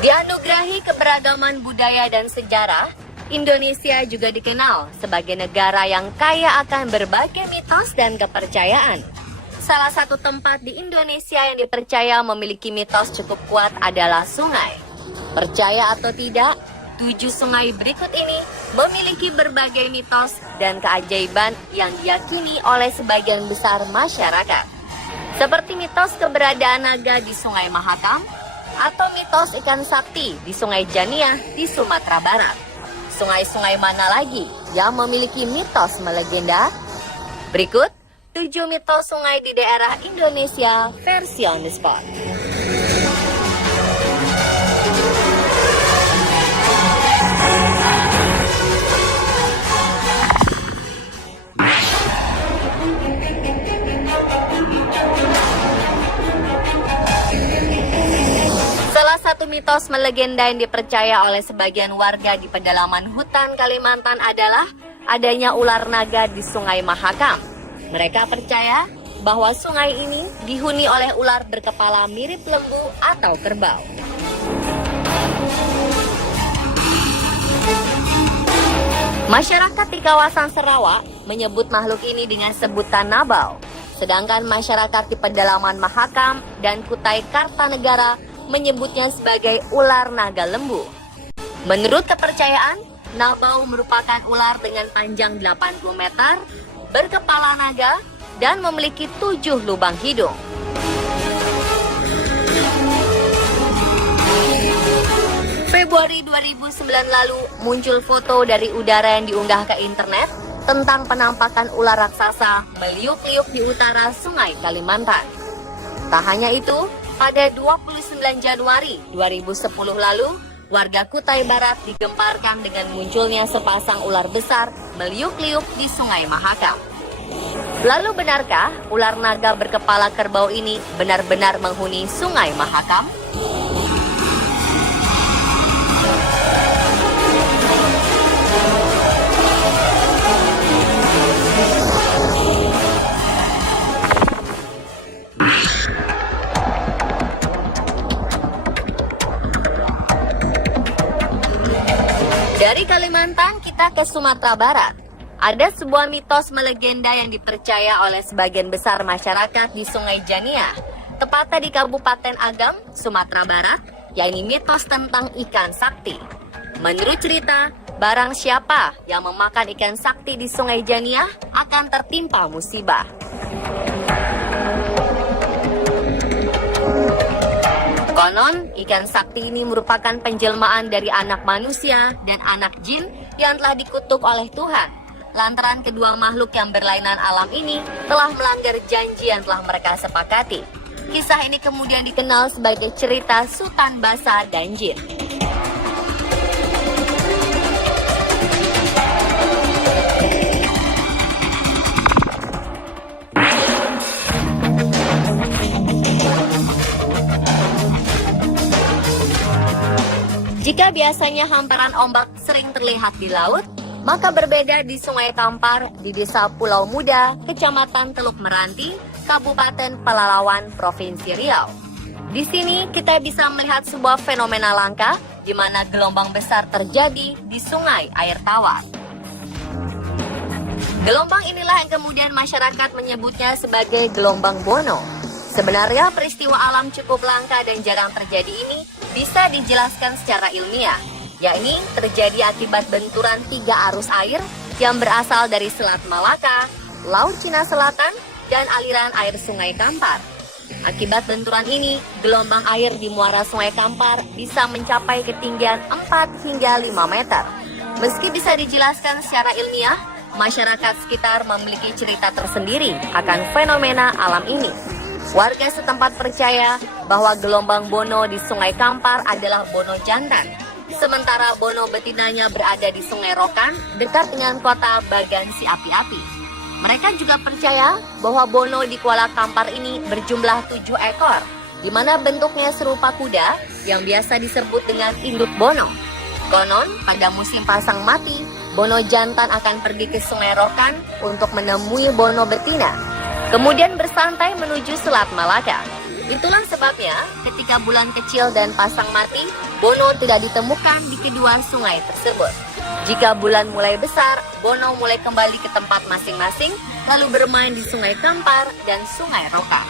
Dianugerahi keberagaman budaya dan sejarah, Indonesia juga dikenal sebagai negara yang kaya akan berbagai mitos dan kepercayaan. Salah satu tempat di Indonesia yang dipercaya memiliki mitos cukup kuat adalah sungai. Percaya atau tidak, 7 sungai berikut ini memiliki berbagai mitos dan keajaiban yang diyakini oleh sebagian besar masyarakat. Seperti mitos keberadaan naga di Sungai Mahakam, atau mitos ikan sakti di Sungai Janiah di Sumatera Barat. Sungai-sungai mana lagi yang memiliki mitos melegenda? Berikut 7 mitos sungai di daerah Indonesia versi on the spot. Salah satu mitos melegenda yang dipercaya oleh sebagian warga di pedalaman hutan Kalimantan adalah adanya ular naga di Sungai Mahakam. Mereka percaya bahwa sungai ini dihuni oleh ular berkepala mirip lembu atau kerbau. Masyarakat di kawasan Sarawak menyebut makhluk ini dengan sebutan nabau, sedangkan masyarakat di pedalaman Mahakam dan Kutai Kartanegara menyebutnya sebagai ular naga lembu. Menurut kepercayaan, nabau merupakan ular dengan panjang 80 meter, berkepala naga, dan memiliki 7 lubang hidung. Februari 2009 lalu, muncul foto dari udara yang diunggah ke internet tentang penampakan ular raksasa meliuk-liuk di utara Sungai Kalimantan. Tak hanya itu, pada 29 Januari 2010 lalu, warga Kutai Barat digemparkan dengan munculnya sepasang ular besar meliuk-liuk di Sungai Mahakam. Lalu benarkah ular naga berkepala kerbau ini benar-benar menghuni Sungai Mahakam? Dari Kalimantan kita ke Sumatera Barat. Ada sebuah mitos melegenda yang dipercaya oleh sebagian besar masyarakat di Sungai Janiah, tepatnya di Kabupaten Agam, Sumatera Barat, yakni mitos tentang ikan sakti. Menurut cerita, barang siapa yang memakan ikan sakti di Sungai Janiah akan tertimpa musibah. Konon, ikan sakti ini merupakan penjelmaan dari anak manusia dan anak jin yang telah dikutuk oleh Tuhan. Lantaran kedua makhluk yang berlainan alam ini telah melanggar janji yang telah mereka sepakati. Kisah ini kemudian dikenal sebagai cerita Sutan Basa dan Jin. Jika biasanya hamparan ombak sering terlihat di laut, maka berbeda di Sungai Kampar di Desa Pulau Muda, Kecamatan Teluk Meranti, Kabupaten Pelalawan, Provinsi Riau. Di sini kita bisa melihat sebuah fenomena langka di mana gelombang besar terjadi di sungai air tawar. Gelombang inilah yang kemudian masyarakat menyebutnya sebagai gelombang Bono. Sebenarnya peristiwa alam cukup langka dan jarang terjadi ini bisa dijelaskan secara ilmiah, yakni terjadi akibat benturan 3 arus air yang berasal dari Selat Malaka, Laut Cina Selatan, dan aliran air Sungai Kampar. Akibat benturan ini, gelombang air di muara Sungai Kampar bisa mencapai ketinggian 4 hingga 5 meter. Meski bisa dijelaskan secara ilmiah, masyarakat sekitar memiliki cerita tersendiri akan fenomena alam ini. Warga setempat percaya bahwa gelombang Bono di Sungai Kampar adalah Bono jantan, sementara Bono betinanya berada di Sungai Rokan dekat dengan kota Bagan Si Api-Api. Mereka juga percaya bahwa Bono di Kuala Kampar ini berjumlah 7 ekor, di mana bentuknya serupa kuda yang biasa disebut dengan induk Bono. Konon, pada musim pasang mati, bono jantan akan pergi ke Sungai Rokan untuk menemui bono betina, kemudian bersantai menuju Selat Malaka. Itulah sebabnya ketika bulan kecil dan pasang mati, bono tidak ditemukan di kedua sungai tersebut. Jika bulan mulai besar, bono mulai kembali ke tempat masing-masing, lalu bermain di Sungai Kampar dan Sungai Rokan.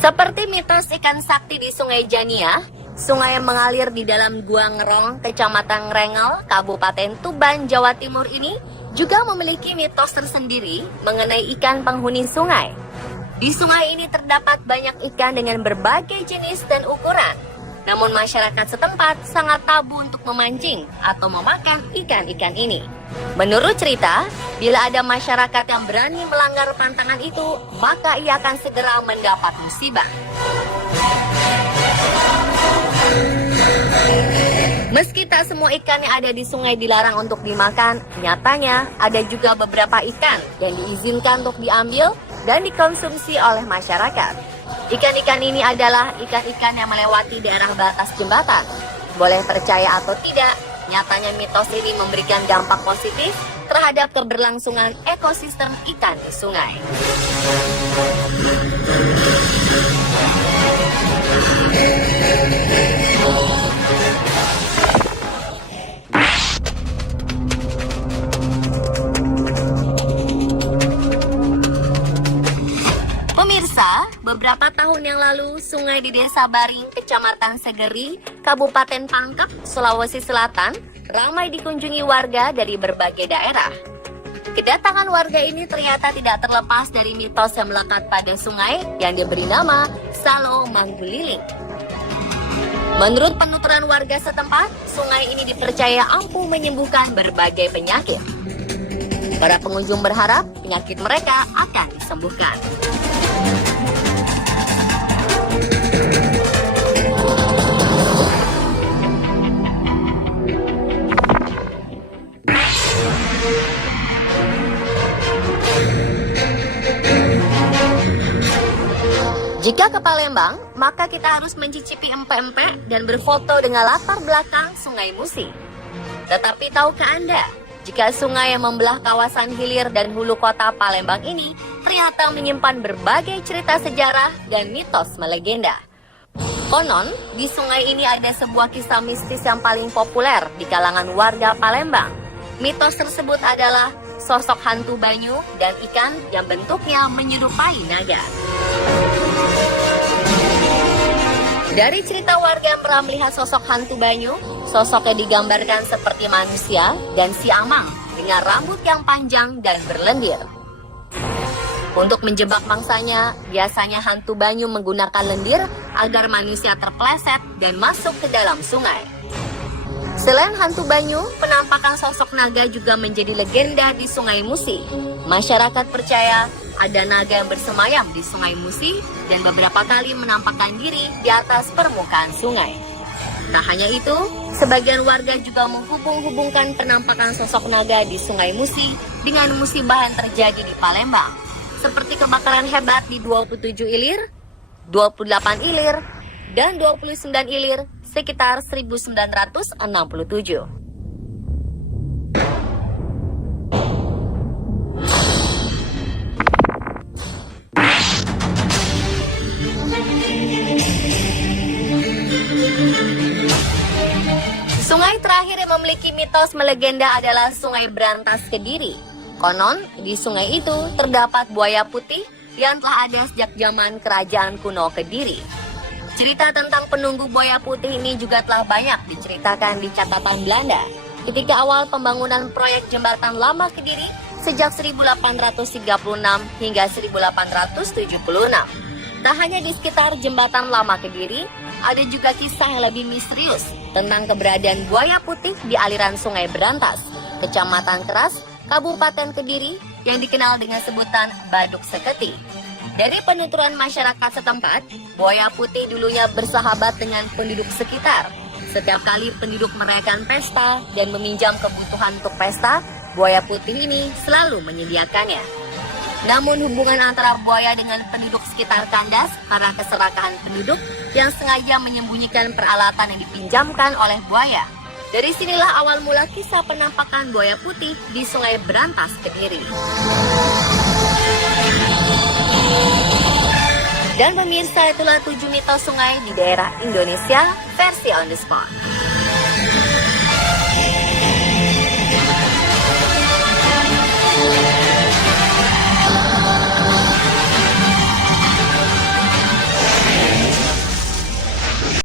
Seperti mitos ikan sakti di Sungai Jania, sungai yang mengalir di dalam Gua Ngerong, Kecamatan Ngrengel, Kabupaten Tuban, Jawa Timur ini juga memiliki mitos tersendiri mengenai ikan penghuni sungai. Di sungai ini terdapat banyak ikan dengan berbagai jenis dan ukuran. Namun masyarakat setempat sangat tabu untuk memancing atau memakan ikan-ikan ini. Menurut cerita, bila ada masyarakat yang berani melanggar pantangan itu, maka ia akan segera mendapat musibah. Meski tak semua ikan yang ada di sungai dilarang untuk dimakan, nyatanya ada juga beberapa ikan yang diizinkan untuk diambil dan dikonsumsi oleh masyarakat. Ikan-ikan ini adalah ikan-ikan yang melewati daerah batas jembatan. Boleh percaya atau tidak, nyatanya mitos ini memberikan dampak positif terhadap keberlangsungan ekosistem ikan di sungai. Pemirsa, beberapa tahun yang lalu, sungai di Desa Baring, Kecamatan Segeri, Kabupaten Pangkep, Sulawesi Selatan, ramai dikunjungi warga dari berbagai daerah. Kedatangan warga ini ternyata tidak terlepas dari mitos yang melekat pada sungai yang diberi nama Salo Mangguliling. Menurut penuturan warga setempat, sungai ini dipercaya ampuh menyembuhkan berbagai penyakit. Para pengunjung berharap penyakit mereka akan disembuhkan. Jika ke Palembang, maka kita harus mencicipi empek-empek dan berfoto dengan latar belakang Sungai Musi. Tetapi tahukah Anda, jika sungai yang membelah kawasan hilir dan hulu kota Palembang ini ternyata menyimpan berbagai cerita sejarah dan mitos melegenda. Konon, di sungai ini ada sebuah kisah mistis yang paling populer di kalangan warga Palembang. Mitos tersebut adalah sosok hantu banyu dan ikan yang bentuknya menyerupai naga. Dari cerita warga yang pernah melihat sosok hantu banyu, sosoknya digambarkan seperti manusia dan siamang dengan rambut yang panjang dan berlendir. Untuk menjebak mangsanya, biasanya hantu banyu menggunakan lendir agar manusia terpeleset dan masuk ke dalam sungai. Selain hantu banyu, penampakan sosok naga juga menjadi legenda di Sungai Musi. Masyarakat percaya ada naga yang bersemayam di Sungai Musi dan beberapa kali menampakkan diri di atas permukaan sungai. Tak hanya itu, sebagian warga juga menghubung-hubungkan penampakan sosok naga di Sungai Musi dengan musibah yang terjadi di Palembang, seperti kebakaran hebat di 27 Ilir, 28 Ilir, dan 29 Ilir sekitar 1967. Sungai terakhir yang memiliki mitos melegenda adalah Sungai Brantas Kediri. Konon, di sungai itu terdapat buaya putih yang telah ada sejak zaman kerajaan kuno Kediri. Cerita tentang penunggu buaya putih ini juga telah banyak diceritakan di catatan Belanda ketika awal pembangunan proyek jembatan lama Kediri sejak 1836 hingga 1876. Tak hanya di sekitar jembatan lama Kediri, ada juga kisah yang lebih misterius tentang keberadaan buaya putih di aliran Sungai Brantas, Kecamatan Keras, Kabupaten Kediri yang dikenal dengan sebutan Baduk Seketi. Dari penuturan masyarakat setempat, buaya putih dulunya bersahabat dengan penduduk sekitar, Setiap kali penduduk merayakan pesta dan meminjam kebutuhan untuk pesta, buaya putih ini selalu menyediakannya. Namun hubungan antara buaya dengan penduduk sekitar kandas karena keserakahan penduduk yang sengaja menyembunyikan peralatan yang dipinjamkan oleh buaya. Dari sinilah awal mula kisah penampakan buaya putih di Sungai Berantas, Kediri. Dan pemirsa, itulah 7 mitos sungai di daerah Indonesia versi on the spot.